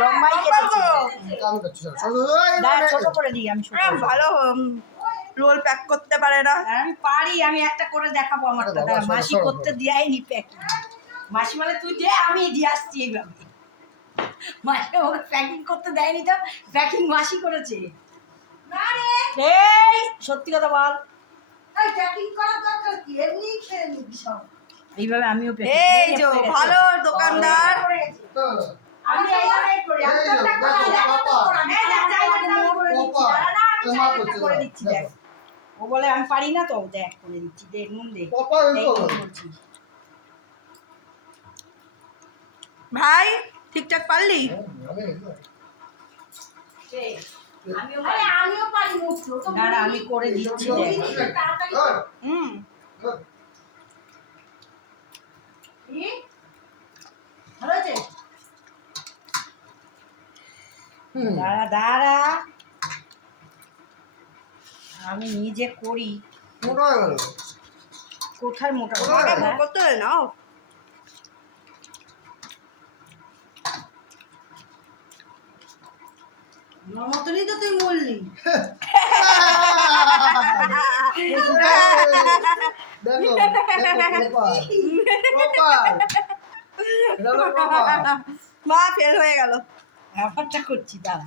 লম্বাই কেটেছি। দাঁড়া, ছোট করে দিই আমি। ভালো রোল প্যাক করতে পারে না। আমি পারি, আমি একটা করে দেখাবো আমারটা। দাঁড়া, মাসি করতে দেয়নি প্যাকিং। মাসি বলে তুই দে, আমি দিয়ে আসছি এইভাবে। মাসি ওকে প্যাকিং করতে দেয়নি, তো প্যাকিং মাসি করেছে। এই সত্যি কথা বল, এইভাবে আমিও এই যে ভালো দোকানদার। আমি এইভাবেই করি। আমি তো একটা করে দিচ্ছি, দেখ। ও বলে আমি পারি না, তো দেখ করে দিচ্ছি। দে নুন দে, এই নুন বলছি। ভাই ঠিকঠাক পারলি? আমিও পারি। দাঁড়া, আমি করে দিচ্ছি, দেখ। দাঁড়া দাঁড়া, আমি নিজে করি। কোথায় মোটা করতে হবে না। আমার মতনই তো তুই বললি। মা ফেল হয়ে গেল। ব্যাপারটা করছি, দাঁড়া।